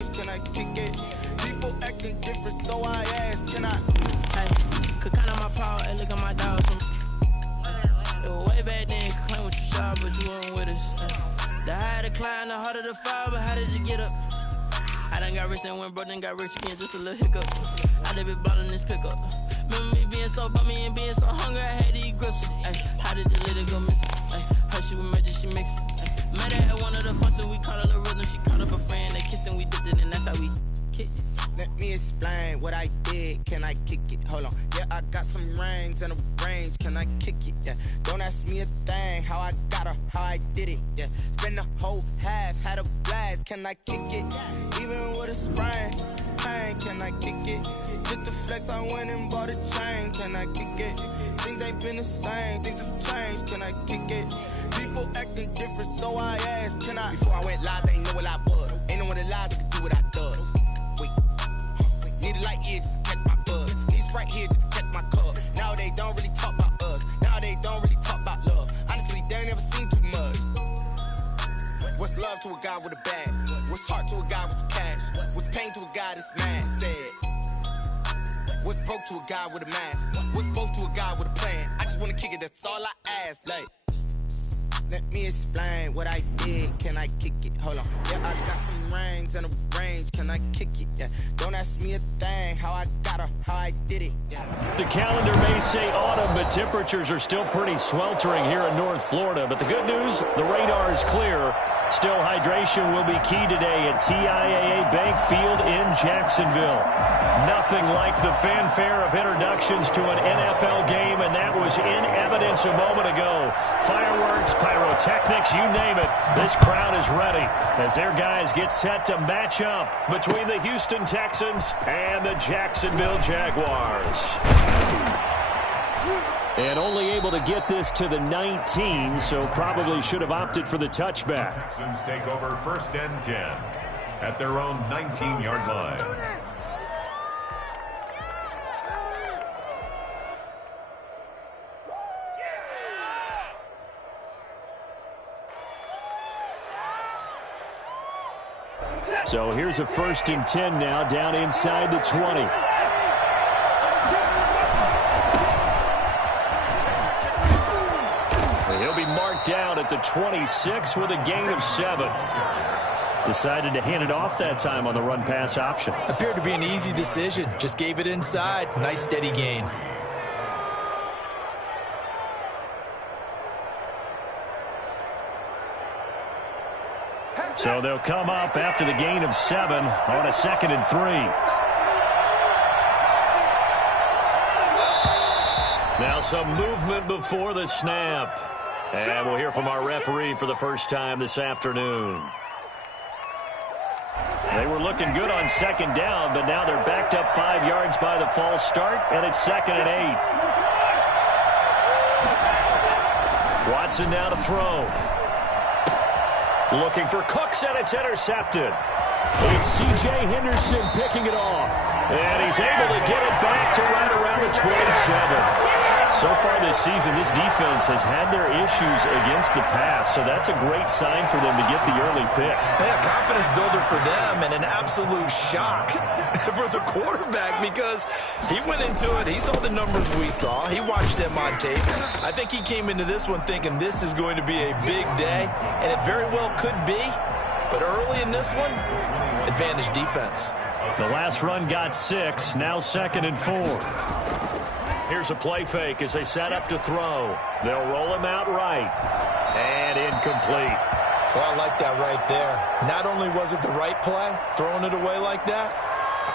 Can I kick it? People acting different, so I ask, can I? Hey, could count on my power and look at my dogs. It was way back then, could claim what you saw, but you weren't with us. The higher the climb, the harder the fall, but how did you get up? I done got rich and went broke, then got rich again, just a little hiccup. I done been ballin' this pickup. Remember me being so bummy and being so hungry, I had to eat gristle. Ay, how did the little go miss? Ay, how she was magic, she mixed. Met her at one of the functions, we caught her the rhythm, she caught up a friend, they kissed and we dipped it, and that's how we kicked it. Let me explain what I did. Can I kick it? Hold on. Yeah, I got some rings and a range. Can I kick it? Yeah. Don't ask me a thing. How I got her, how I did it. Yeah. Spend the whole half, had a blast. Can I kick it? Even with a sprain. Pain. Can I kick it? Just the flex, I went and bought a chain. Can I kick it? Things ain't been the same. Things have changed. Can I kick it? People acting different, so I asked. Can I? Before I went live, they ain't know what I was. Ain't no one alive that could do what I does. Wait. Need a light here just to catch my buzz. Need Sprite here just to catch my cup. Now they don't really talk about us. Now they don't really talk about love. Honestly, they ain't never seen too much. What's love to a guy with a bag? What's heart to a guy with some cash? What's pain to a guy that's mad? Said. What's broke to a guy with a mask? What's broke to a guy with a plan? I just wanna kick it, that's all I ask. Like, let me explain what I did. Can I kick it? Hold on. Yeah, I got some rings and a range. Can I kick it? Yeah. Don't ask me a thing. How I got her, how I did it. Yeah. The calendar may say autumn, but temperatures are still pretty sweltering here in North Florida. But the good news, the radar is clear. Still, hydration will be key today at TIAA Bank Field in Jacksonville. Nothing like the fanfare of introductions to an NFL game, and that was in evidence a moment ago. Fireworks, pyrotechnics, you name it. This crowd is ready as their guys get set to match up between the Houston Texans and the Jacksonville Jaguars. And only able to get this to the 19, so probably should have opted for the touchback. Texans take over 1st and 10 at their own 19-yard line. So here's a 1st and 10 now, down inside the 20. He'll be marked down at the 26 with a gain of 7. Decided to hand it off that time on the run-pass option. Appeared to be an easy decision. Just gave it inside. Nice steady gain. So they'll come up after the gain of 7 on a 2nd and 3. Now some movement before the snap. And we'll hear from our referee for the first time this afternoon. They were looking good on 2nd down, but now they're backed up 5 yards by the false start, and it's 2nd and 8. Watson now to throw. Looking for Cooks, and it's intercepted. It's C.J. Henderson picking it off. And he's able to get it back to right around the 27. So far this season, this defense has had their issues against the pass, so that's a great sign for them to get the early pick. Yeah, confidence builder for them and an absolute shock for the quarterback because he went into it. He saw the numbers we saw. He watched them on tape. I think he came into this one thinking this is going to be a big day, and it very well could be. But early in this one, advantage defense. The last run got 6, now 2nd and 4. Here's a play fake as they set up to throw. They'll roll him out right. And incomplete. Well, I like that right there. Not only was it the right play, throwing it away like that,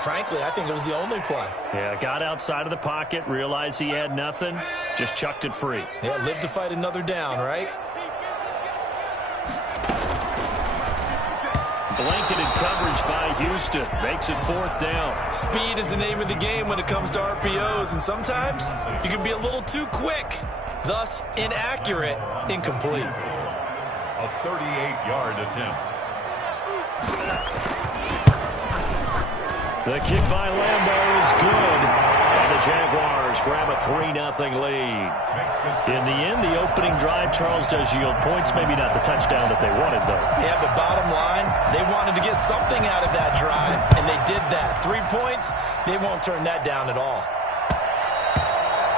frankly, I think it was the only play. Yeah, got outside of the pocket, realized he had nothing, just chucked it free. Yeah, live to fight another down, right? Blanketed coverage by Houston. Makes it 4th down. Speed is the name of the game when it comes to RPOs, and sometimes you can be a little too quick, thus inaccurate, incomplete. A 38-yard attempt. The kick by Lambeau is good. And the Jaguars grab a 3-0 lead. In the end, the opening drive, Charles, does yield points. Maybe not the touchdown that they wanted, though. Yeah, but bottom line, they wanted to get something out of that drive, and they did that. 3 points, they won't turn that down at all.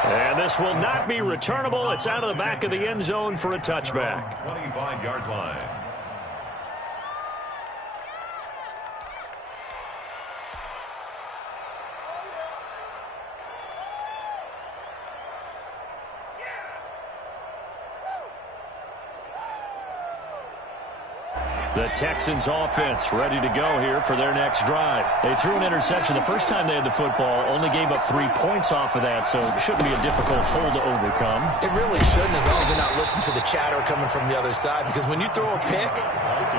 And this will not be returnable. It's out of the back of the end zone for a touchback. 25-yard line. The Texans offense ready to go here for their next drive. They threw an interception the first time they had the football, only gave up 3 points off of that, so it shouldn't be a difficult hole to overcome. It really shouldn't, as long as they're not listening to the chatter coming from the other side, because when you throw a pick,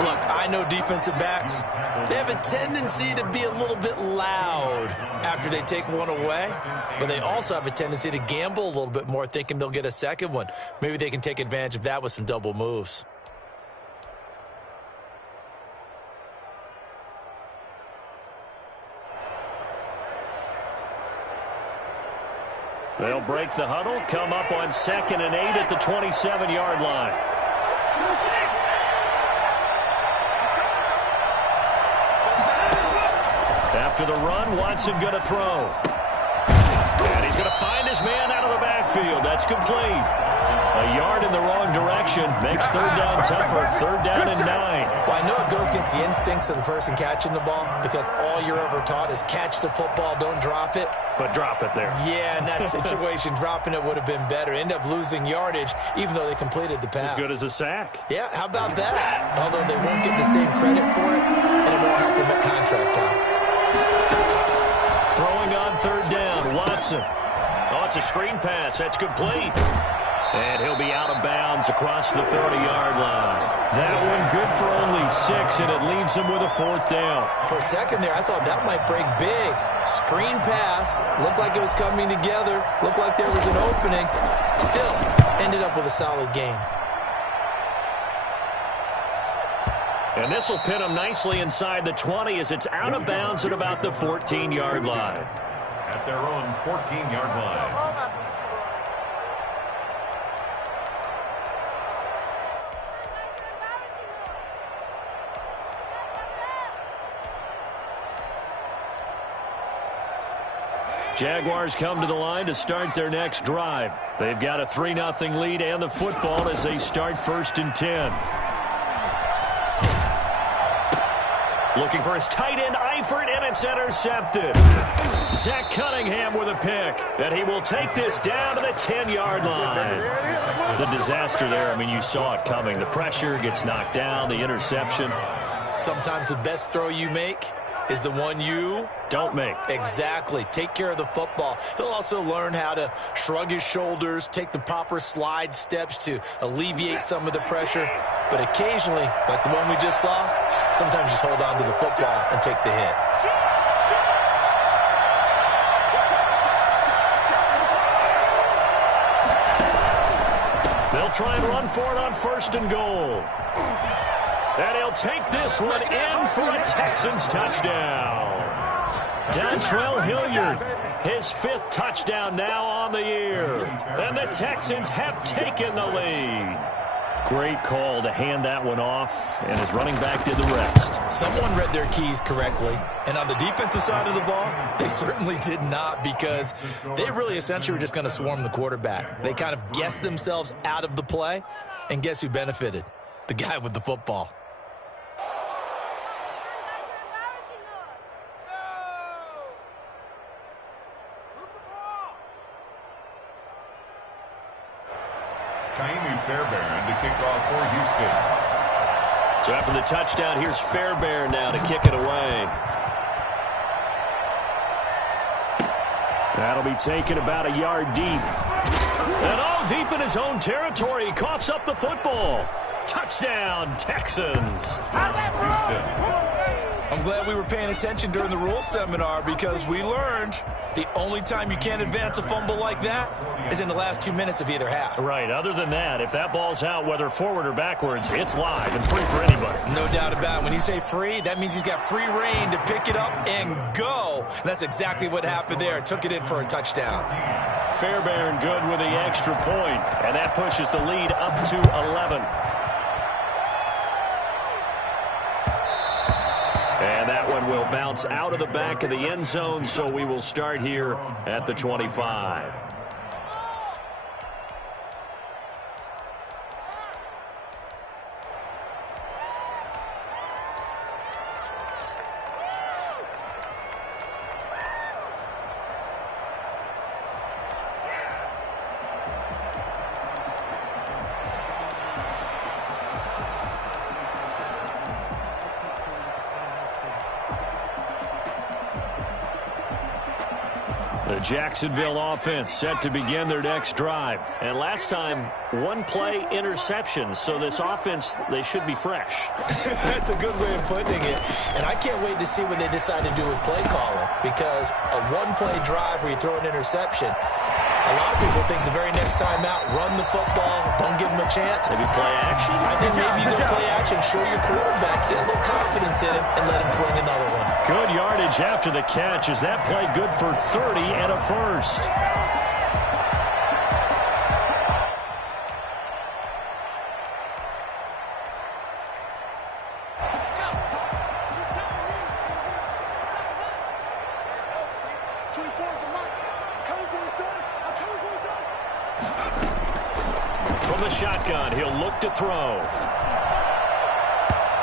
look, I know defensive backs, they have a tendency to be a little bit loud after they take one away, but they also have a tendency to gamble a little bit more, thinking they'll get a second one. Maybe they can take advantage of that with some double moves. They'll break the huddle, come up on 2nd and 8 at the 27-yard line. After the run, Watson going to throw. And he's going to find his man out of the backfield. That's complete. A yard in the wrong direction makes third down tougher. 3rd down and 9. Well, I know it goes against the instincts of the person catching the ball, because all you're ever taught is catch the football, don't drop it. But drop it there. Yeah, in that situation, dropping it would have been better. End up losing yardage, even though they completed the pass. As good as a sack. Yeah, how about that? Although they won't get the same credit for it, and it won't help them at contract time. Throwing on 3rd down, Watson. Oh, it's a screen pass. That's complete. And he'll be out of bounds across the 30-yard line. That one good for only 6, and it leaves him with a 4th down. For a second there, I thought that might break big. Screen pass. Looked like it was coming together. Looked like there was an opening. Still, ended up with a solid game. And this will pin him nicely inside the 20 as it's out of bounds at about the 14-yard line. At their own 14-yard line. Jaguars come to the line to start their next drive. They've got a 3-0 lead and the football as they start 1st and 10. Looking for his tight end, Eifert, and it's intercepted. Zach Cunningham with a pick, and he will take this down to the 10-yard line. The disaster there, I mean, you saw it coming. The pressure gets knocked down, the interception. Sometimes the best throw you make is the one you don't make. Exactly. Take care of the football. He'll also learn how to shrug his shoulders, take the proper slide steps to alleviate some of the pressure. But occasionally, like the one we just saw, sometimes just hold on to the football and take the hit. They'll try and run for it on 1st and goal. And he'll take this one in for a Texans touchdown. Dontrell Hilliard, his 5th touchdown now on the year. And the Texans have taken the lead. Great call to hand that one off, and his running back did the rest. Someone read their keys correctly, and on the defensive side of the ball, they certainly did not, because they really essentially were just going to swarm the quarterback. They kind of guessed themselves out of the play, and guess who benefited? The guy with the football. Fairbairn to kick off for Houston. So after the touchdown, here's Fairbairn now to kick it away. That'll be taken about a yard deep. And all deep in his own territory. He coughs up the football. Touchdown, Texans. Houston. I'm glad we were paying attention during the rules seminar because we learned the only time you can't advance a fumble like that is in the last 2 minutes of either half. Right. Other than that, if that ball's out, whether forward or backwards, it's live and free for anybody. No doubt about it. When you say free, that means he's got free reign to pick it up and go. And that's exactly what happened there. Took it in for a touchdown. Fairbairn good with the extra point, and that pushes the lead up to 11. And that one will bounce out of the back of the end zone, so we will start here at the 25. The Jacksonville offense set to begin their next drive. And last time, one-play interception. So this offense, they should be fresh. That's a good way of putting it. And I can't wait to see what they decide to do with play calling. Because a one-play drive where you throw an interception, a lot of people think the very next time out, run the football, don't give them a chance. Maybe play action? I think maybe you go play action, show your quarterback, get a little confidence in him, and let him fling another one. Good yardage after the catch. Is that play good for 30 and a first? From the shotgun, he'll look to throw.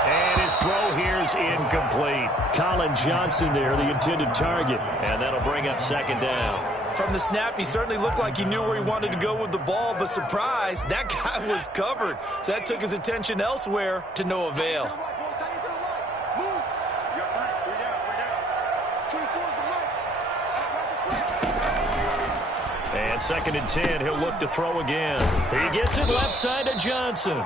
And his throw here is incomplete. Colin Johnson there, the intended target. And that'll bring up second down. From the snap, he certainly looked like he knew where he wanted to go with the ball, but surprise, that guy was covered. So that took his attention elsewhere to no avail. And second and 10, he'll look to throw again. He gets it left side to Johnson.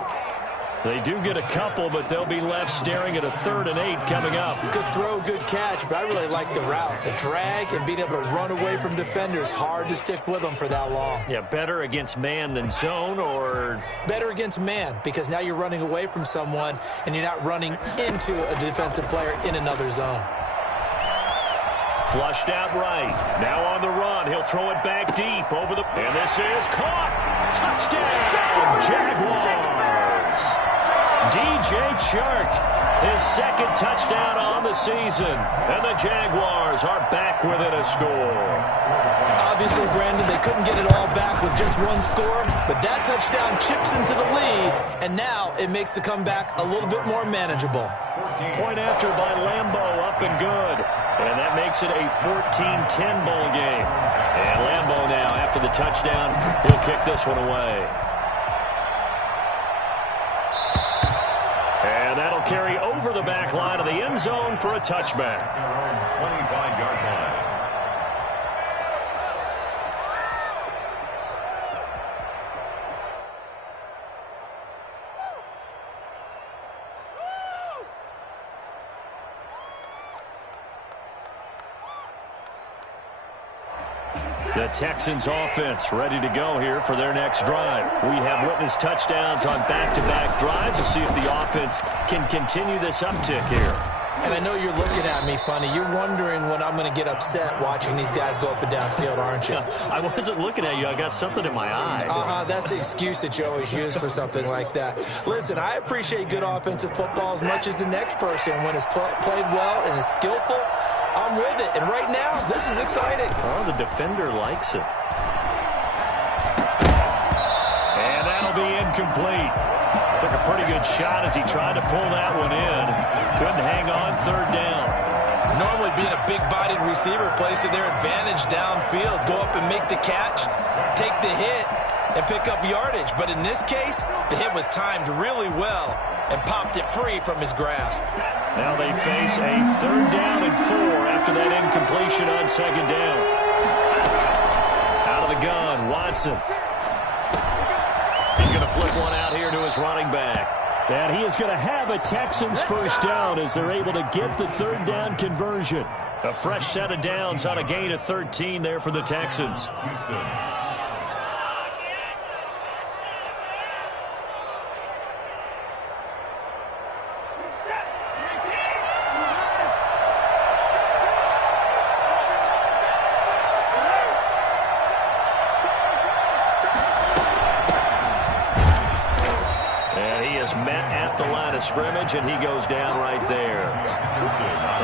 They do get a couple, but they'll be left staring at a 3rd and 8 coming up. Good throw, good catch, but I really like the route. The drag and being able to run away from defenders, hard to stick with them for that long. Yeah, better against man than zone, or? Better against man, because now you're running away from someone and you're not running into a defensive player in another zone. Flushed out right. Now on the run. He'll throw it back deep over the... And this is caught. Touchdown, Jaguars. DJ Chark, his second touchdown on the season. And the Jaguars are back within a score. Obviously, Brandon, they couldn't get it all back with just one score, but that touchdown chips into the lead, and now it makes the comeback a little bit more manageable. Point after by Lambo, up and good. And that makes it a 14-10 ball game. And Lambo now, after the touchdown, he'll kick this one away. And that'll carry over the back line of the end zone for a touchback. 25-yard line. The Texans offense ready to go here for their next drive. We have witnessed touchdowns on back-to-back drives to see if the offense can continue this uptick here. And I know you're looking at me funny. You're wondering when I'm going to get upset watching these guys go up and down field, aren't you? I wasn't looking at you. I got something in my eye. That's the excuse that you always use for something like that. Listen, I appreciate good offensive football as much as the next person. When it's played well and is skillful, I'm with it. And right now, this is exciting. Oh, the defender likes it. And that'll be incomplete. Took a pretty good shot as he tried to pull that one in. Couldn't hang on 3rd down. Normally being a big-bodied receiver plays to their advantage downfield. Go up and make the catch, take the hit, and pick up yardage. But in this case, the hit was timed really well and popped it free from his grasp. Now they face a 3rd down and 4 after that incompletion on 2nd down. Out of the gun, Watson. He's going to flip one out here to his running back. And he is going to have a Texans first down as they're able to get the third down conversion. A fresh set of downs on a gain of 13 there for the Texans. Houston. Scrimmage, and he goes down right there.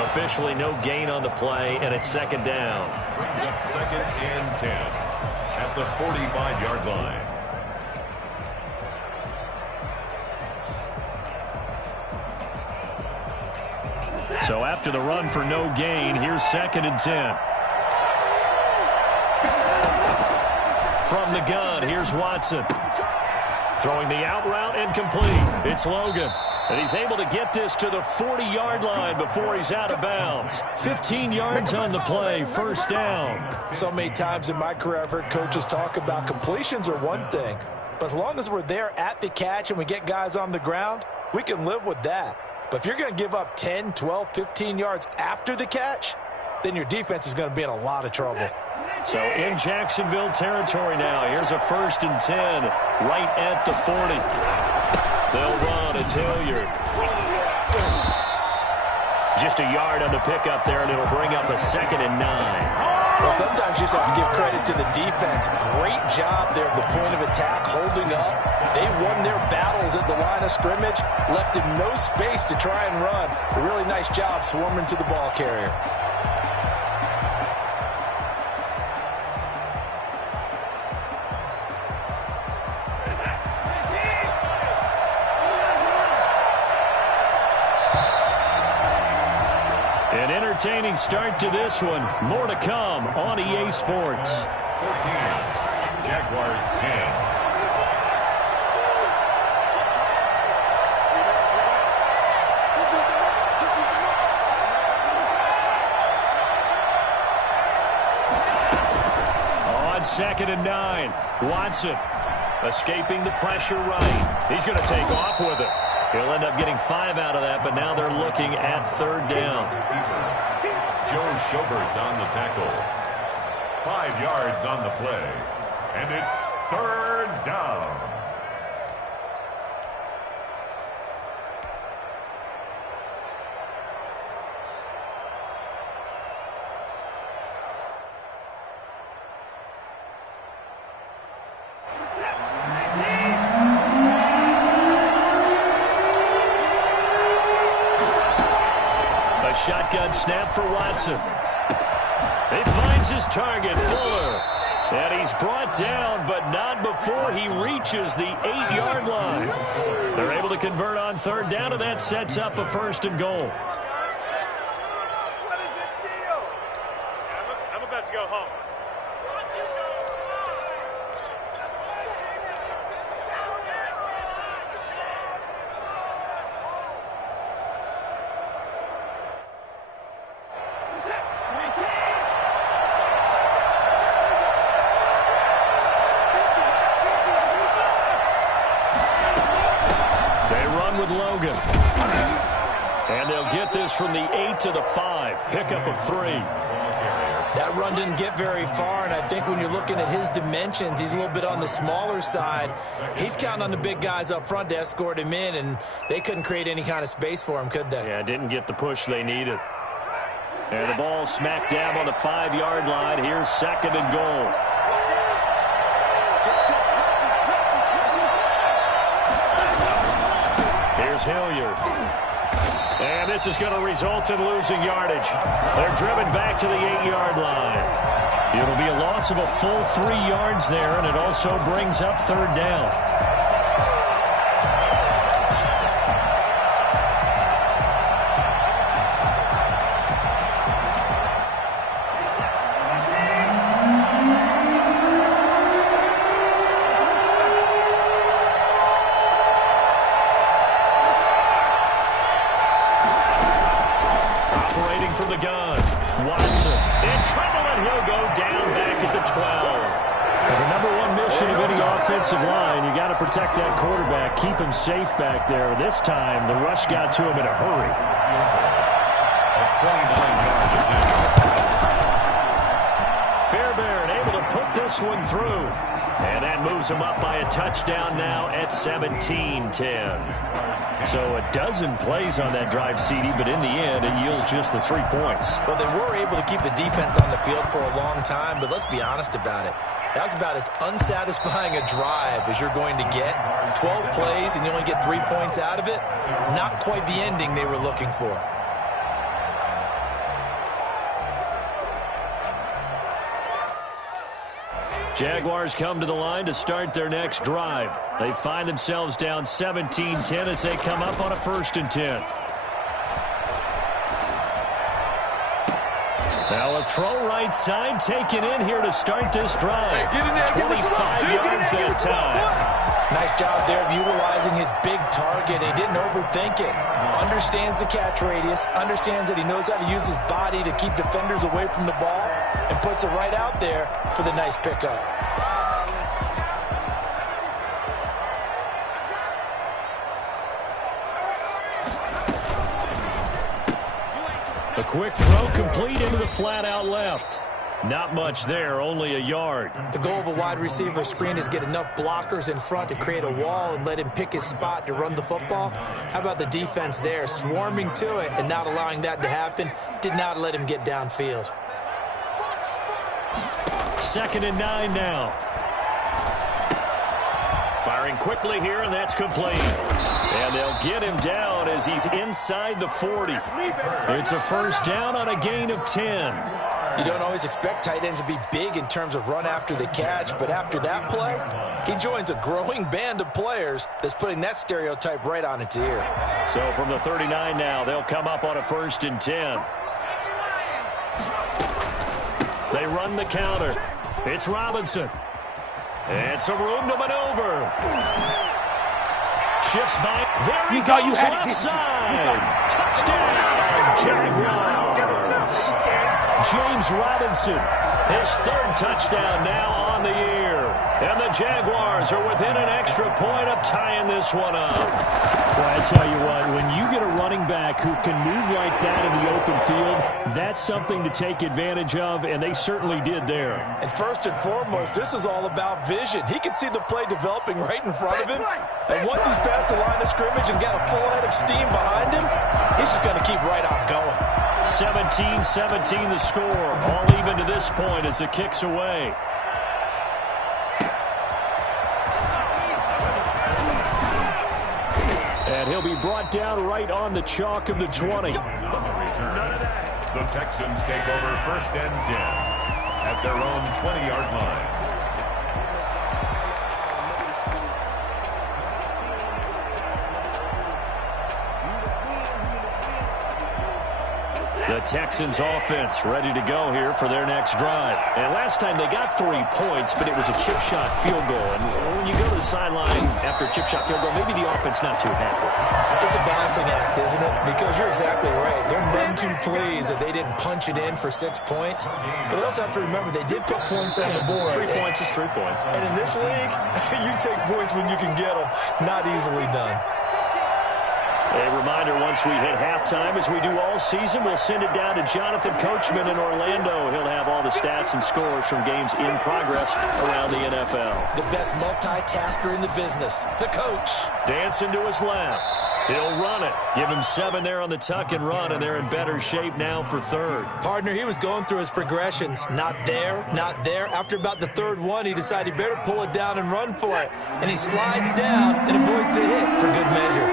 Officially no gain on the play, and it's second down. Brings up 2nd and 10 at the 45-yard line. So after the run for no gain, here's 2nd and 10. From the gun, here's Watson. Throwing the out route incomplete. It's Logan. And he's able to get this to the 40-yard line before he's out of bounds. 15 yards on the play, first down. So many times in my career I've heard coaches talk about completions are one thing. But as long as we're there at the catch and we get guys on the ground, we can live with that. But if you're going to give up 10, 12, 15 yards after the catch, then your defense is going to be in a lot of trouble. So in Jacksonville territory now. Here's a 1st and 10 right at the 40. They'll run. It's Hilliard. Just a yard on the pickup there, and it'll bring up a 2nd and 9. Well, sometimes you just have to give credit to the defense. Great job there at the point of attack, holding up. They won their battles at the line of scrimmage, left him no space to try and run. A really nice job swarming to the ball carrier. An entertaining start to this one. More to come on EA Sports. 14. Jaguars 10. On 2nd and 9. Watson escaping the pressure right. He's going to take off with it. He'll end up getting 5 out of that, but now they're looking at 3rd down. Joe Schobert on the tackle. 5 yards on the play. And it's 3rd down. Shotgun snap for Watson. He finds his target, Fuller. And he's brought down, but not before he reaches the 8-yard line. They're able to convert on 3rd down, and that sets up a 1st and goal. What is the deal? I'm about to go home. With Logan. And they'll get this from the 8 to the 5. Pickup of 3. That run didn't get very far, and I think when you're looking at his dimensions, he's a little bit on the smaller side. He's counting on the big guys up front to escort him in, and they couldn't create any kind of space for him, could they? Yeah, didn't get the push they needed. And the ball smack dab on the 5-yard line. Here's 2nd and goal. Here's Hilliard. And this is going to result in losing yardage. They're driven back to the 8-yard line. It'll be a loss of a full 3 yards there, and it also brings up 3rd down. The number one mission of any offensive line, you got to protect that quarterback, keep him safe back there. This time, the rush got to him in a hurry. Fairbairn able to put this one through. And that moves him up by a touchdown now at 17-10. So a dozen plays on that drive, CD, but in the end, it yields just the 3 points. Well, they were able to keep the defense on the field for a long time, but let's be honest about it. That was about as unsatisfying a drive as you're going to get. 12 plays and you only get 3 points out of it. Not quite the ending they were looking for. Jaguars come to the line to start their next drive. They find themselves down 17-10 as they come up on a 1st and 10. Now a throw right side taken in here to start this drive. 25 yards that time. Nice job there of utilizing his big target. He didn't overthink it. Understands the catch radius. Understands that he knows how to use his body to keep defenders away from the ball. And puts it right out there for the nice pickup. A quick throw complete into the flat out left. Not much there, only a yard. The goal of a wide receiver screen is get enough blockers in front to create a wall and let him pick his spot to run the football. How about the defense there, swarming to it and not allowing that to happen? Did not let him get downfield. 2nd and 9 now. Firing quickly here, and that's complete. And they'll get him down as he's inside the 40. It's a 1st down on a gain of 10. You don't always expect tight ends to be big in terms of run after the catch, but after that play, he joins a growing band of players that's putting that stereotype right on its ear. So from the 39 now, they'll come up on a 1st and 10. They run the counter. It's Robinson. It's a room to maneuver. Shifts by. There he goes left side. Touchdown, Jaguars. James Robinson, his 3rd touchdown now on the year. And the Jaguars are within an extra point of tying this one up. Well, I tell you what, when you get a running back who can move like that in the open field, that's something to take advantage of, and they certainly did there. And first and foremost, this is all about vision. He can see the play developing right in front of him, and once he's past the line of scrimmage and got a full head of steam behind him, he's just going to keep right on going. 17-17 the score, all even to this point as it kicks away. And he'll be brought down right on the chalk of the 20. On the return, the Texans take over 1st and 10 at their own 20-yard line. The Texans offense ready to go here for their next drive. And last time they got 3 points, but it was a chip shot field goal. And when you go to the sideline after a chip shot field goal, maybe the offense not too happy. It's a balancing act, isn't it? Because you're exactly right. They're none too pleased that they didn't punch it in for 6 points. But they also have to remember they did put points on the board. 3 points is 3 points. And in this league, you take points when you can get them. Not easily done. A reminder, once we hit halftime, as we do all season, we'll send it down to Jonathan Coachman in Orlando. He'll have all the stats and scores from games in progress around the NFL. The best multitasker in the business, the coach. Dancing to his left. He'll run it. Give him 7 there on the tuck and run, and they're in better shape now for 3rd. Partner, he was going through his progressions. Not there, not there. After about the 3rd one, he decided he better pull it down and run for it. And he slides down and avoids the hit for good measure.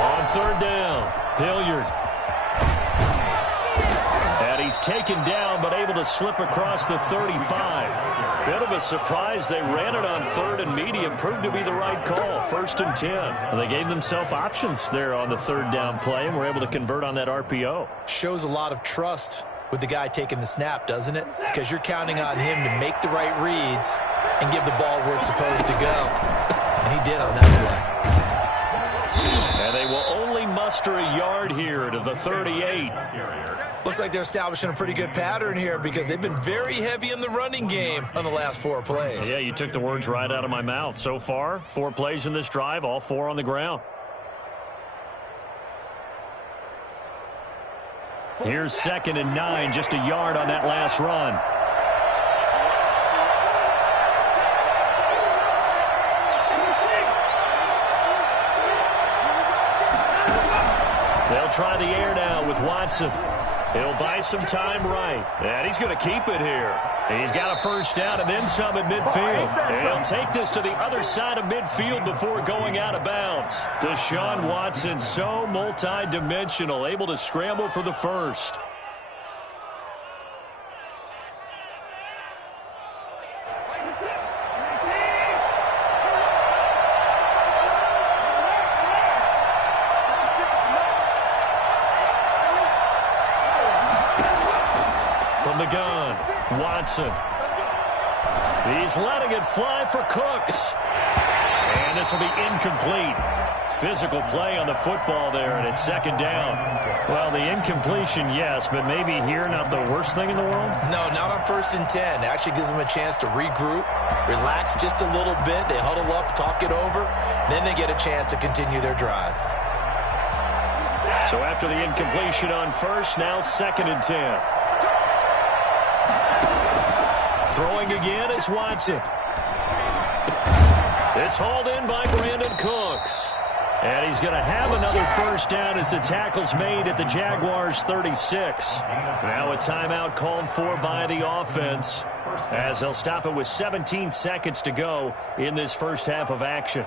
On 3rd down, Hilliard. And he's taken down, but able to slip across the 35. Bit of a surprise. They ran it on 3rd and medium. Proved to be the right call. 1st and 10. And they gave themselves options there on the 3rd down play and were able to convert on that RPO. Shows a lot of trust with the guy taking the snap, doesn't it? Because you're counting on him to make the right reads and give the ball where it's supposed to go. And he did on that play. And they will only lost her a yard here to the 38. Looks like they're establishing a pretty good pattern here because they've been very heavy in the running game on the last 4 plays. Yeah, you took the words right out of my mouth. So far, 4 plays in this drive, all 4 on the ground. Here's 2nd and 9, just a yard on that last run. They'll try the air now with Watson. He'll buy some time right. And he's going to keep it here. He's got a first down and then some at midfield. And he'll take this to the other side of midfield before going out of bounds. Deshaun Watson, so multi-dimensional, able to scramble for the first. Watson. He's letting it fly for Cooks. And this will be incomplete. Physical play on the football there, and it's 2nd down. Well, the incompletion, yes, but maybe here not the worst thing in the world? No, not on 1st and 10. It actually gives them a chance to regroup, relax just a little bit. They huddle up, talk it over, then they get a chance to continue their drive. So after the incompletion on 1st, now 2nd and 10. Throwing again is Watson. It's hauled in by Brandon Cooks. And he's going to have another first down as the tackle's made at the Jaguars' 36. Now a timeout called for by the offense as they'll stop it with 17 seconds to go in this first half of action.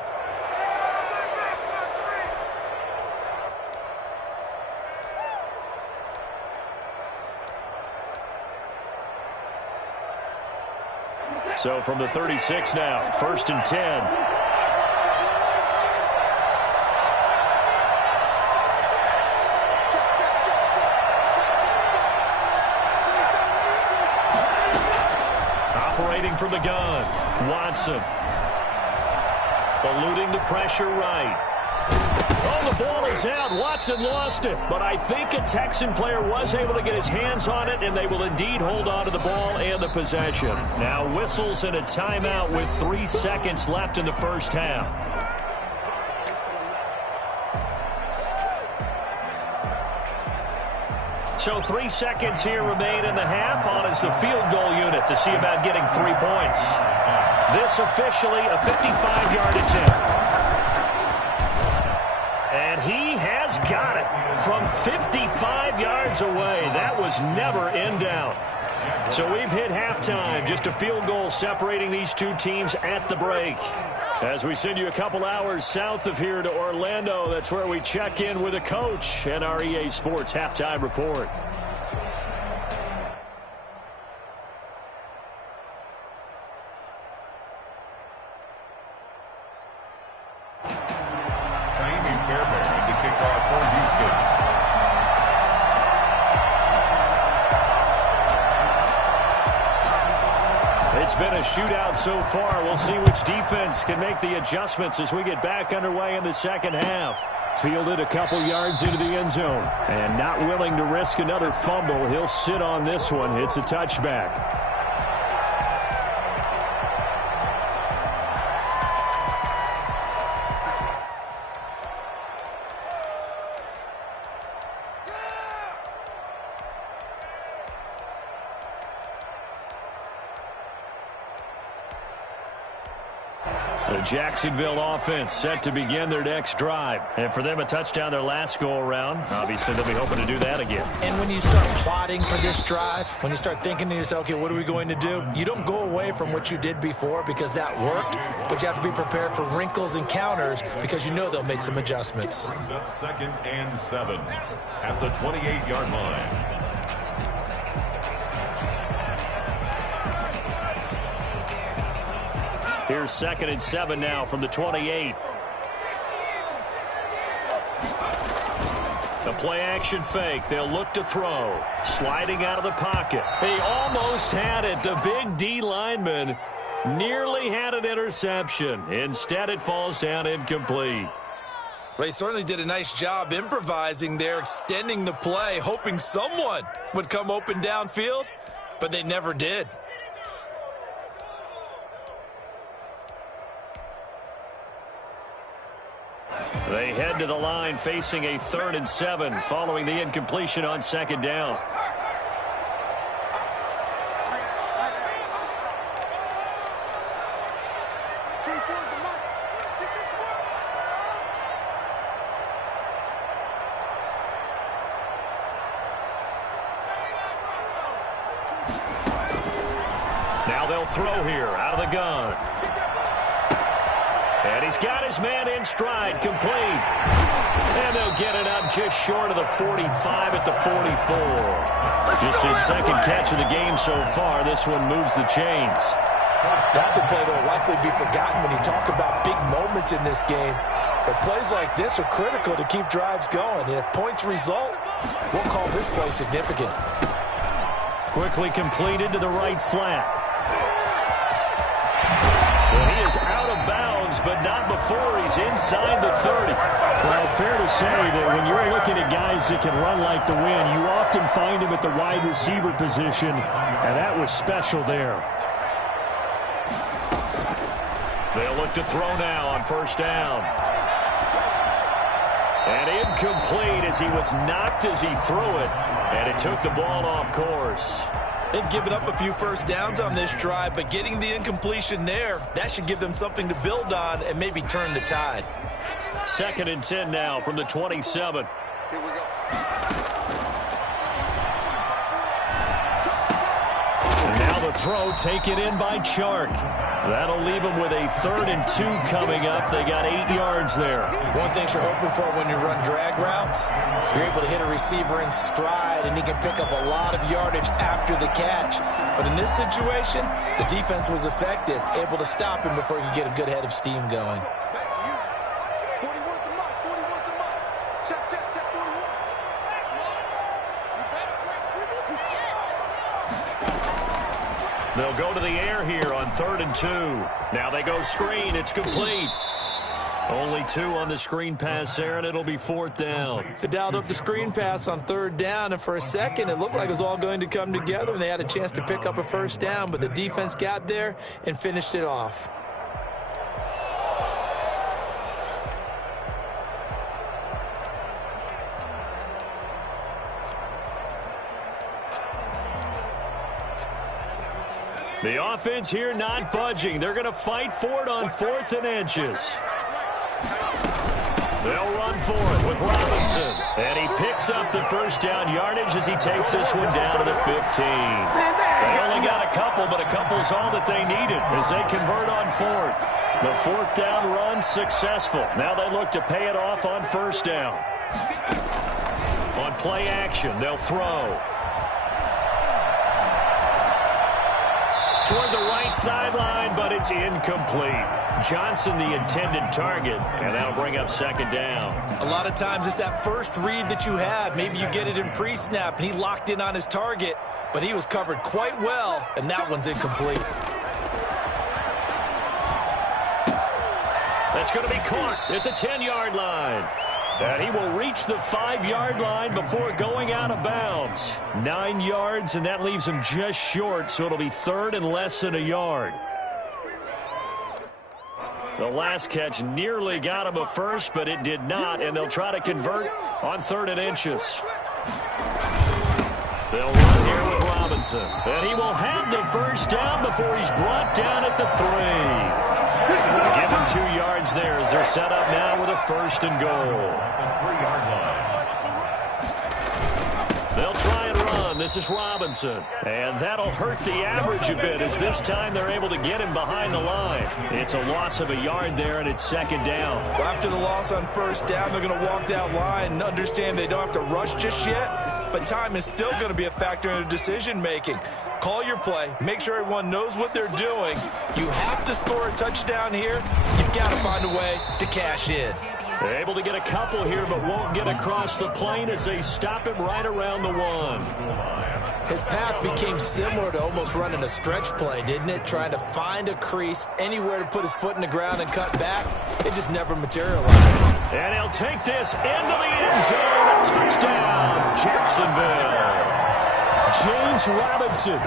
So from the 36 now, 1st and 10. Operating from the gun, Watson. Eluding the pressure right. Oh, the ball is out. Watson lost it. But I think a Texan player was able to get his hands on it, and they will indeed hold on to the ball and the possession. Now whistles and a timeout with 3 seconds left in the first half. So 3 seconds here remain in the half. On is the field goal unit to see about getting 3 points. This officially a 55-yard attempt. And he has got it from 55 yards away. That was never in doubt. So we've hit halftime. Just a field goal separating these two teams at the break. As we send you a couple hours south of here to Orlando, that's where we check in with a coach and our EA Sports Halftime Report. It's been a shootout so far. We'll see which defense can make the adjustments as we get back underway in the second half. Fielded a couple yards into the end zone. And not willing to risk another fumble. He'll sit on this one. It's a touchback. The Jacksonville offense set to begin their next drive. And for them, a touchdown their last go-around. Obviously, they'll be hoping to do that again. And when you start plotting for this drive, when you start thinking to yourself, okay, what are we going to do? You don't go away from what you did before because that worked, but you have to be prepared for wrinkles and counters because you know they'll make some adjustments. Brings up 2nd and 7 at the 28-yard line. Here's 2nd and 7 now from the 28. The play-action fake. They'll look to throw. Sliding out of the pocket. He almost had it. The big D lineman nearly had an interception. Instead, it falls down incomplete. Well, he certainly did a nice job improvising there, extending the play, hoping someone would come open downfield, but they never did. They head to the line facing a 3rd and 7 following the incompletion on 2nd down. Now they'll throw here out of the gun. And he's got his man in stride, complete. And they'll get it up just short of the 45 at the 44. Just his 2nd catch of the game so far. This one moves the chains. That's a play that will likely be forgotten when you talk about big moments in this game. But plays like this are critical to keep drives going. And if points result, we'll call this play significant. Quickly completed to the right flat. So he is out of bounds, but not before he's inside the 30. Well, fair to say that when you're looking at guys that can run like the wind, you often find them at the wide receiver position, and that was special there. They'll look to throw now on 1st down. And incomplete as he was knocked as he threw it, and it took the ball off course. They've given up a few 1st downs on this drive, but getting the incompletion there, that should give them something to build on and maybe turn the tide. 2nd and 10 now from the 27. Here we go. And now the throw taken in by Chark. That'll leave him with a 3rd and 2 coming up. They got 8 yards there. One thing you're hoping for when you run drag routes, you're able to hit a receiver in stride, and he can pick up a lot of yardage after the catch. But in this situation, the defense was effective, able to stop him before he could get a good head of steam going. Back to you. 41's the mark. 41's the mark. Check, 41. They'll go to the air here on 3rd and 2. Now they go screen. It's complete. Only 2 on the screen pass there, and it'll be 4th down. They dialed up the screen pass on 3rd down, and for a second it looked like it was all going to come together, and they had a chance to pick up a 1st down, but the defense got there and finished it off. The offense here not budging. They're going to fight for it on 4th and inches. They'll run for it with Robinson. And he picks up the 1st down yardage as he takes this one down to the 15. They only got a couple, but a couple's all that they needed as they convert on 4th. The 4th down run successful. Now they look to pay it off on 1st down. On play action, they'll throw. Toward the right sideline, but it's incomplete. Johnson, the intended target, and that'll bring up 2nd down. A lot of times it's that first read that you have. Maybe you get it in pre-snap, and he locked in on his target, but he was covered quite well, and that one's incomplete. That's going to be caught at the 10-yard line. And he will reach the 5-yard line before going out of bounds. 9 yards, and that leaves him just short, so it'll be 3rd and less than a yard. The last catch nearly got him a 1st, but it did not, and they'll try to convert on 3rd and inches. They'll run here with Robinson. And he will have the 1st down before he's brought down at the 3. Give him 2 yards there as they're set up now with a 1st and goal. They'll try and run. This is Robinson. And that'll hurt the average a bit as this time they're able to get him behind the line. It's a loss of a yard there, and it's 2nd down. Well, after the loss on 1st down, they're going to walk that line and understand they don't have to rush just yet. But time is still going to be a factor in their decision-making. Call your play. Make sure everyone knows what they're doing. You have to score a touchdown here. You've got to find a way to cash in. Able to get a couple here, but won't get across the plane as they stop him right around the 1. His path became similar to almost running a stretch play, didn't it? Trying to find a crease, anywhere to put his foot in the ground and cut back. It just never materialized. And he'll take this into the end zone. Touchdown, Jacksonville. James Robinson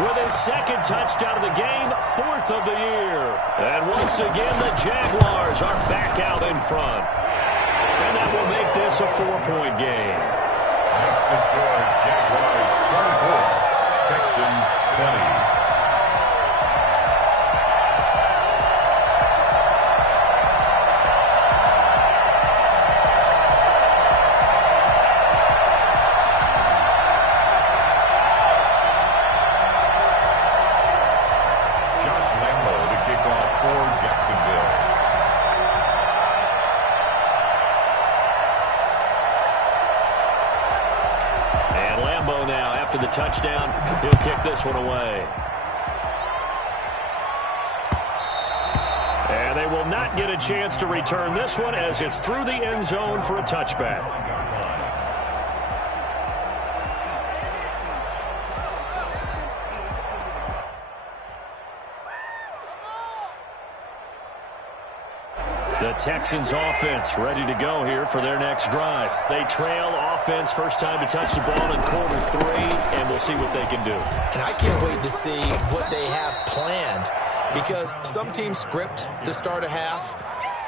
with his second touchdown of the game, 4th of the year. And once again, the Jaguars are back out in front. And that will make this a 4-point game. Makes the score Jaguars 24, Texans 20. After the touchdown, he'll kick this one away. And they will not get a chance to return this one as it's through the end zone for a touchback. The Texans offense ready to go here for their next drive. They trail offense, first time to touch the ball in quarter 3, and we'll see what they can do. And I can't wait to see what they have planned, because some teams script to start a half.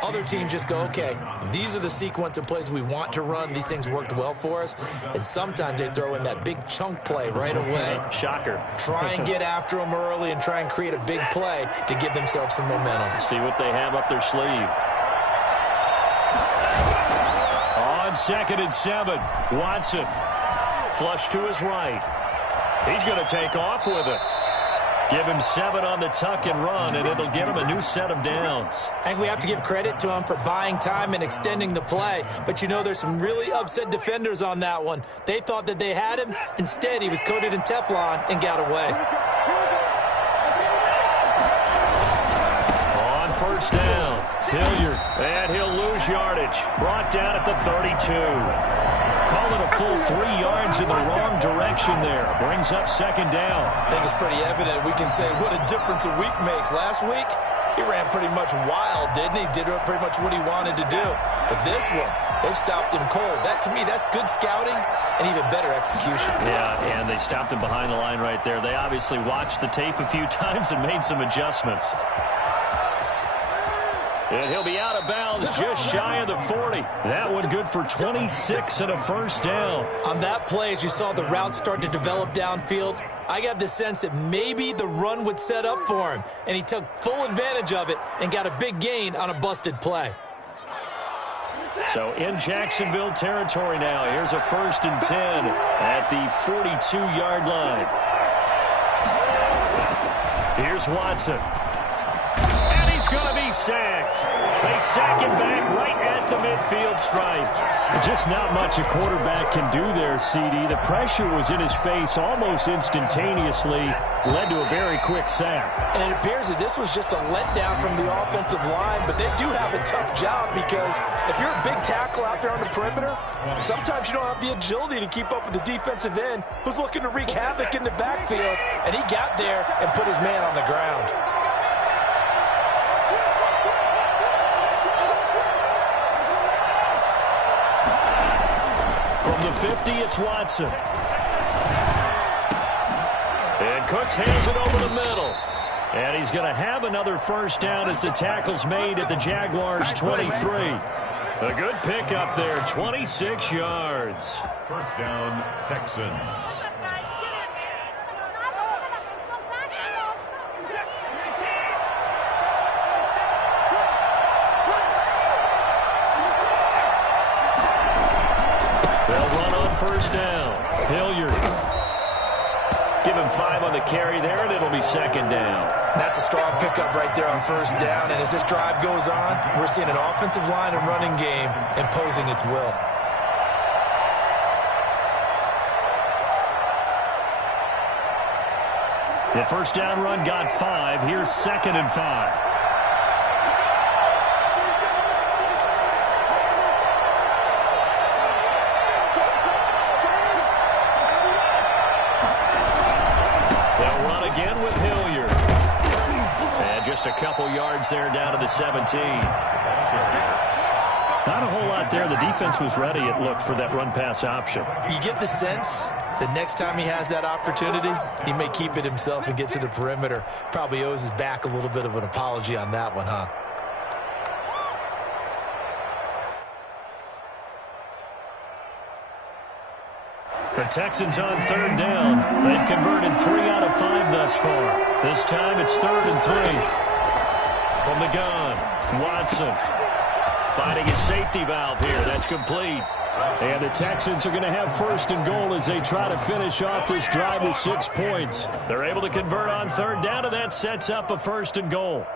Other teams just go, okay, these are the sequence of plays we want to run. These things worked well for us. And sometimes they throw in that big chunk play right away. Shocker. Try and get after them early and try and create a big play to give themselves some momentum. See what they have up their sleeve. On 2nd and 7, Watson. Flush to his right. He's going to take off with it. Give him 7 on the tuck and run, and it'll get him a new set of downs. I think we have to give credit to him for buying time and extending the play. But, you know, there's some really upset defenders on that one. They thought that they had him. Instead, he was coated in Teflon and got away. On 1st down, Hilliard, and he'll lose yardage. Brought down at the 32. Call it a full 3 yards in the wrong direction there. Brings up 2nd down. I think it's pretty evident. We can say what a difference a week makes. Last week, he ran pretty much wild, didn't he? Did pretty much what he wanted to do. But this one, they've stopped him cold. That, to me, that's good scouting and even better execution. Yeah, and they stopped him behind the line right there. They obviously watched the tape a few times and made some adjustments. And he'll be out of bounds just shy of the 40. That one good for 26 and a 1st down. On that play, as you saw the route start to develop downfield, I got the sense that maybe the run would set up for him. And he took full advantage of it and got a big gain on a busted play. So in Jacksonville territory now. Here's a 1st and 10 at the 42-yard line. Here's Watson. He's going to be sacked. They sack him back right at the midfield stripe. Just not much a quarterback can do there, CD. The pressure was in his face almost instantaneously, led to a very quick sack. And it appears that this was just a letdown from the offensive line, but they do have a tough job because if you're a big tackle out there on the perimeter, sometimes you don't have the agility to keep up with the defensive end who's looking to wreak havoc in the backfield, and he got there and put his man on the ground. From the 50, it's Watson. And Cooks hands it over the middle. And he's going to have another 1st down as the tackle's made at the Jaguars' 23. A good pickup there, 26 yards. 1st down, Texans. They'll run on 1st down. Hilliard. Give him 5 on the carry there, and it'll be 2nd down. That's a strong pickup right there on 1st down. And as this drive goes on, we're seeing an offensive line and running game imposing its will. The 1st down run got 5. Here's 2nd and 5. Just a couple yards there down to the 17. Not a whole lot there. The defense was ready, it looked, for that run-pass option. You get the sense that next time he has that opportunity, he may keep it himself and get to the perimeter. Probably owes his back a little bit of an apology on that one, huh? The Texans on third down. They've converted 3 out of 5 thus far. This time it's 3rd and 3. From the gun, Watson finding his safety valve here. That's complete. And the Texans are going to have 1st and goal as they try to finish off this drive with 6 points. They're able to convert on third down, and that sets up a 1st and goal.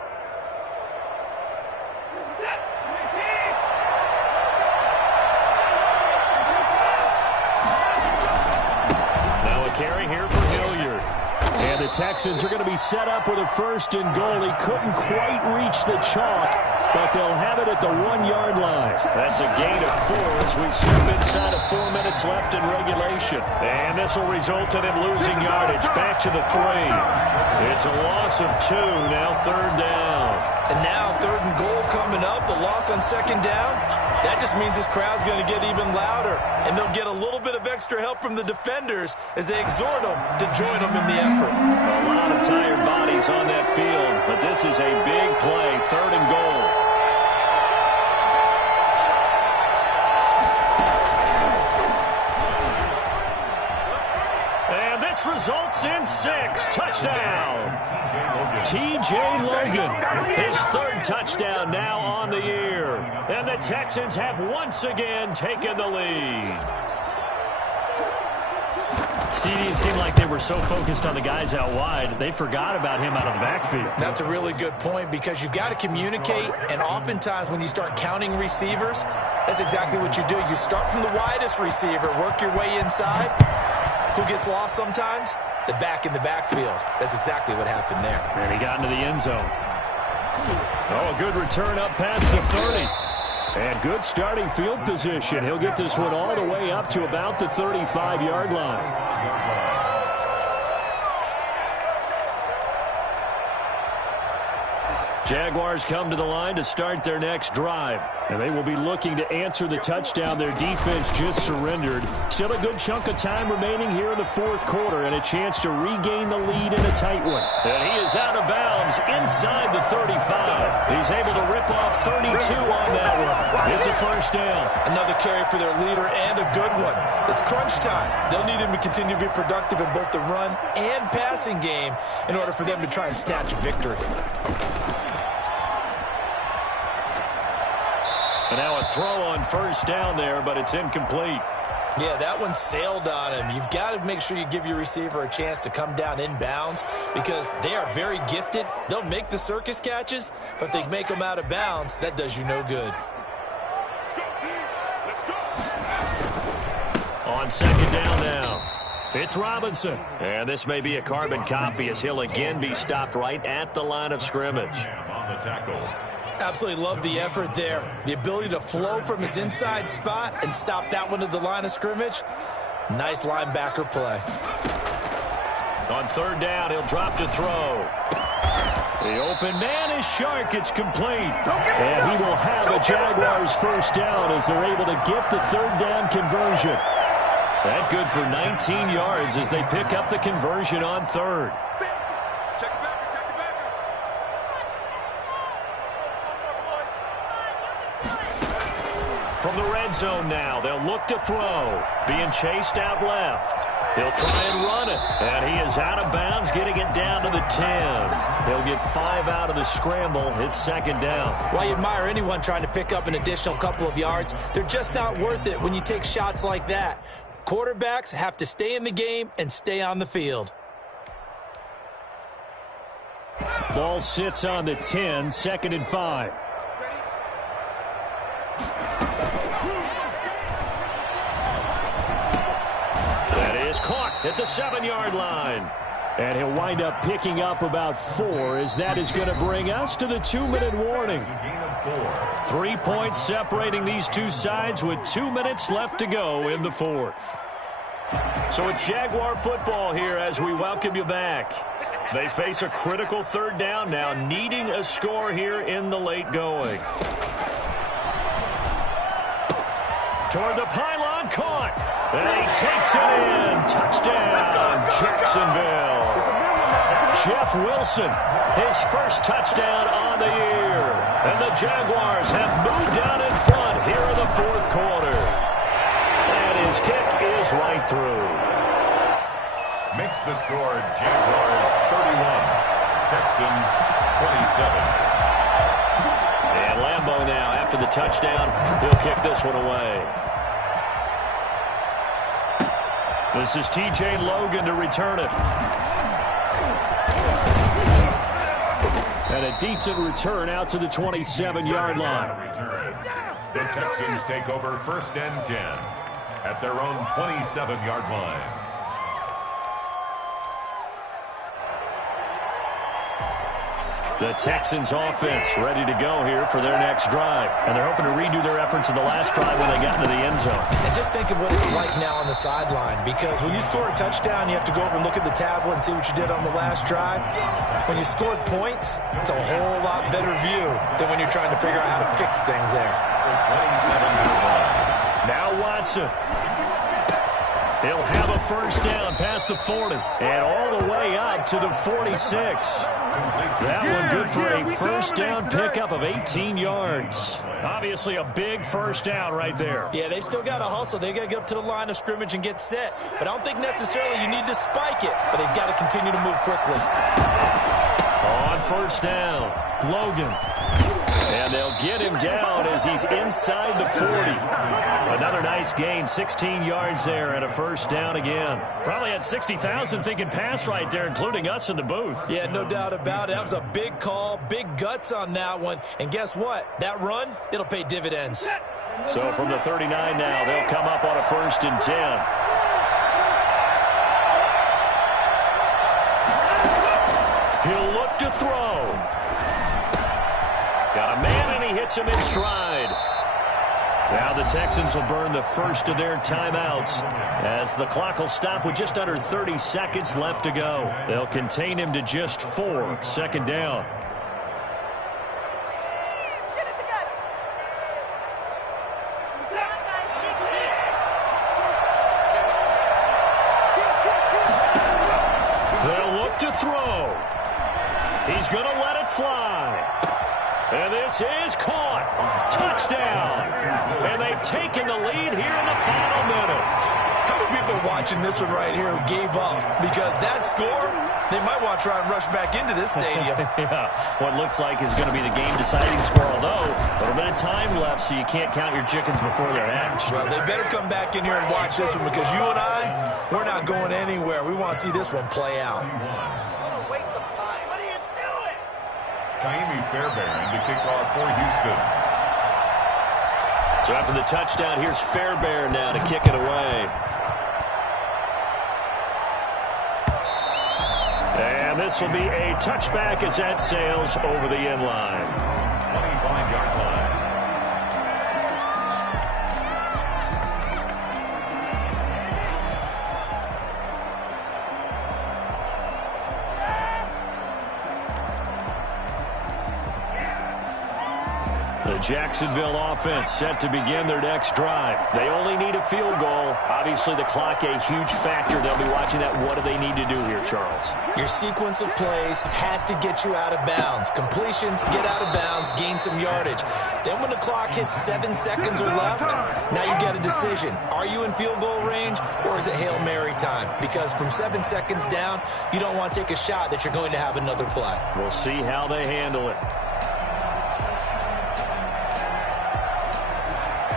Now a carry here for Hilliard. And the Texans are going to be set up with a 1st and goal. He couldn't quite reach the chalk, but they'll have it at the 1-yard line. That's a gain of 4 as we slip inside of 4 minutes left in regulation. And this will result in him losing yardage. Back to the 3. It's a loss of 2, now 3rd down. And now 3rd and goal coming up, the loss on 2nd down. That just means this crowd's going to get even louder, and they'll get a little bit of extra help from the defenders as they exhort them to join them in the effort. A lot of tired bodies on that field, but this is a big play, 3rd and goal. And this results in 6. Touchdown. T.J. Logan, his 3rd touchdown now on the year. And the Texans have once again taken the lead. It seemed like they were so focused on the guys out wide, they forgot about him out of the backfield. That's a really good point because you've got to communicate, and oftentimes when you start counting receivers, that's exactly what you do. You start from the widest receiver, work your way inside. Who gets lost sometimes? The back in the backfield. That's exactly what happened there. And he got into the end zone. Oh, a good return up past the 30. And good starting field position. He'll get this one all the way up to about the 35-yard line. Jaguars come to the line to start their next drive. And they will be looking to answer the touchdown their defense just surrendered. Still a good chunk of time remaining here in the 4th quarter and a chance to regain the lead in a tight one. And he is out of bounds inside the 35. He's able to rip off 32 on that one. It's a 1st down. Another carry for their leader and a good one. It's crunch time. They'll need him to continue to be productive in both the run and passing game in order for them to try and snatch a victory. And now a throw on 1st down there, but it's incomplete. Yeah, that one sailed on him. You've got to make sure you give your receiver a chance to come down inbounds because they are very gifted. They'll make the circus catches, but they make them out of bounds. That does you no good. On 2nd down now, it's Robinson. And this may be a carbon copy as he'll again be stopped right at the line of scrimmage. On the tackle. Absolutely love the effort there. The ability to flow from his inside spot and stop that one at the line of scrimmage. Nice linebacker play. On 3rd down, he'll drop to throw. The open man is Shark. It's complete. And he will have a Jaguars 1st down as they're able to get the 3rd down conversion. That good for 19 yards as they pick up the conversion on 3rd. From the red zone now, they'll look to throw. Being chased out left. He'll try and run it. And he is out of bounds, getting it down to the 10. He'll get 5 out of the scramble. It's 2nd down. While you admire anyone trying to pick up an additional couple of yards, they're just not worth it when you take shots like that. Quarterbacks have to stay in the game and stay on the field. Ball sits on the 10, 2nd and 5. Is caught at the 7-yard line. And he'll wind up picking up about 4 as that is going to bring us to the 2-minute warning. 3 points separating these two sides with 2 minutes left to go in the 4th. So it's Jaguar football here as we welcome you back. They face a critical third down now, needing a score here in the late going. Toward the pylon, caught. And he takes it in. Touchdown, Jacksonville. Jeff Wilson, his first touchdown on the year. And the Jaguars have moved down in front here in the fourth quarter. And his kick is right through. Makes the score Jaguars 31, Texans 27. And Lambeau now, after the touchdown, he'll kick this one away. This is T.J. Logan to return it. And a decent return out to the 27-yard line. The Texans take over 1st and 10 at their own 27-yard line. The Texans offense ready to go here for their next drive. And they're hoping to redo their efforts in the last drive when they got into the end zone. And just think of what it's like now on the sideline, because when you score a touchdown, you have to go over and look at the tablet and see what you did on the last drive. When you scored points, it's a whole lot better view than when you're trying to figure out how to fix things there. Now Watson. He'll have a first down past the 40 and all the way up to the 46. That one good for a first down pickup of 18 yards. Obviously a big first down right there. Yeah, they still got to hustle. They got to get up to the line of scrimmage and get set. But I don't think necessarily you need to spike it, but they've got to continue to move quickly. On first down, Logan. And they'll get him down as he's inside the 40. Another nice gain, 16 yards there and a first down again. Probably had 60,000 thinking pass right there, including us in the booth. Yeah, no doubt about it. That was a big call, big guts on that one. And guess what? That run, it'll pay dividends. So from the 39 now, they'll come up on a 1st and 10. He'll look to throw. Got a man, and he hits him in stride. Now the Texans will burn the first of their timeouts as the clock will stop with just under 30 seconds left to go. They'll contain him to just 4. 2nd down. Get it together. They'll look to throw. He's going to let it fly. And this is caught. Touchdown. And they've taken the lead here in the final minute. How many people watching this one right here who gave up? Because that score, they might want to try and rush back into this stadium. Yeah, what looks like is going to be the game-deciding score, although a little bit of time left, so you can't count your chickens before they're hatched. Well, they better come back in here and watch this one, because you and I, we're not going anywhere. We want to see this one play out. Kaimi Fairbairn to kick off for Houston. So after the touchdown, here's Fairbairn now to kick it away. And this will be a touchback as that sails over the end line. 25-yard line. The Jacksonville offense set to begin their next drive. They only need a field goal. Obviously, the clock a huge factor. They'll be watching that. What do they need to do here, Charles? Your sequence of plays has to get you out of bounds. Completions, get out of bounds, gain some yardage. Then when the clock hits 7 seconds or left, now you get a decision. Are you in field goal range, or is it Hail Mary time? Because from 7 seconds down, you don't want to take a shot that you're going to have another play. We'll see how they handle it.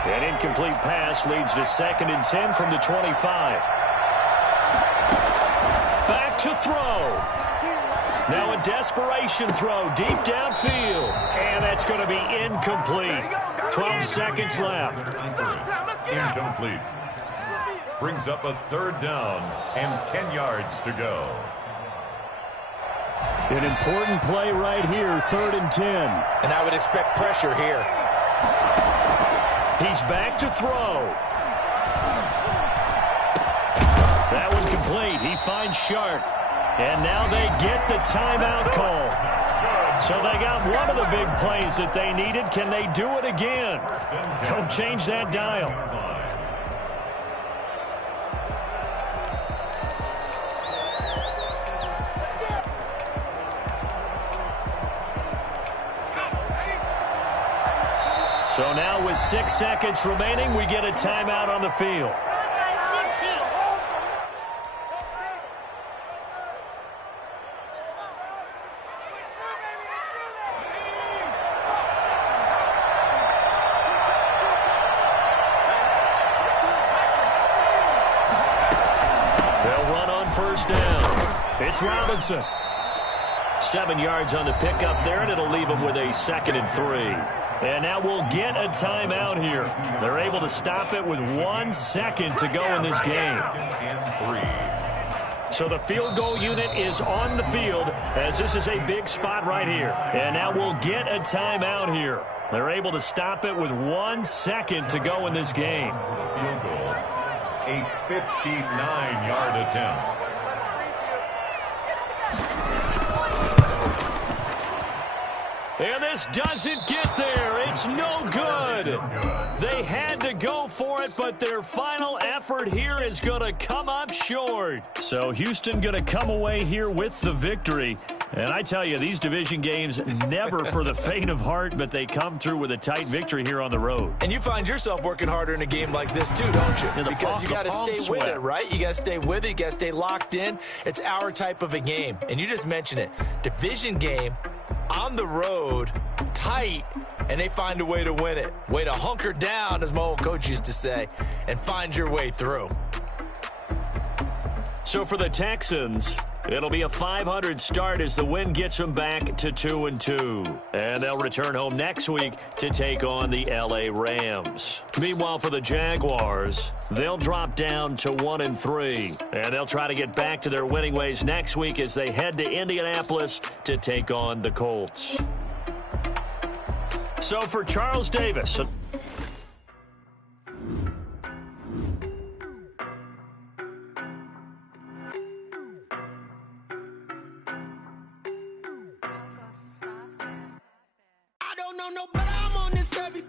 An incomplete pass leads to 2nd and 10 from the 25. Back to throw. Now a desperation throw deep downfield. And that's going to be incomplete. 12 seconds left. Incomplete. Brings up a 3rd down and 10 yards to go. An important play right here, 3rd and 10. And I would expect pressure here. He's back to throw. That one complete. He finds Shark. And now they get the timeout call. So they got one of the big plays that they needed. Can they do it again? Don't change that dial. So now with 6 seconds remaining, we get a timeout on the field. They'll run on first down. It's Robinson. 7 yards on the pickup there, and it'll leave him with a 2nd and 3. And now we'll get a timeout here. They're able to stop it with 1 second to go in this game. So the field goal unit is on the field as this is a big spot right here. And now we'll get a timeout here. They're able to stop it with 1 second to go in this game. Field goal, a 59-yard attempt. And this doesn't get there. It's no good. They had to go for it, but their final effort here is going to come up short. So Houston going to come away here with the victory. And I tell you, these division games, never for the faint of heart, but they come through with a tight victory here on the road. And you find yourself working harder in a game like this too, don't you? Because you got to stay with it, right? You got to stay with it. You got to stay locked in. It's our type of a game. And you just mentioned it. Division game, on the road, tight, and they find a way to win it. Way to hunker down, as my old coach used to say, and find your way through. So for the Texans, it'll be a .500 start as the win gets them back to 2-2. And they'll return home next week to take on the L.A. Rams. Meanwhile, for the Jaguars, they'll drop down to 1-3. And they'll try to get back to their winning ways next week as they head to Indianapolis to take on the Colts. So for Charles Davis... No, but I'm on this every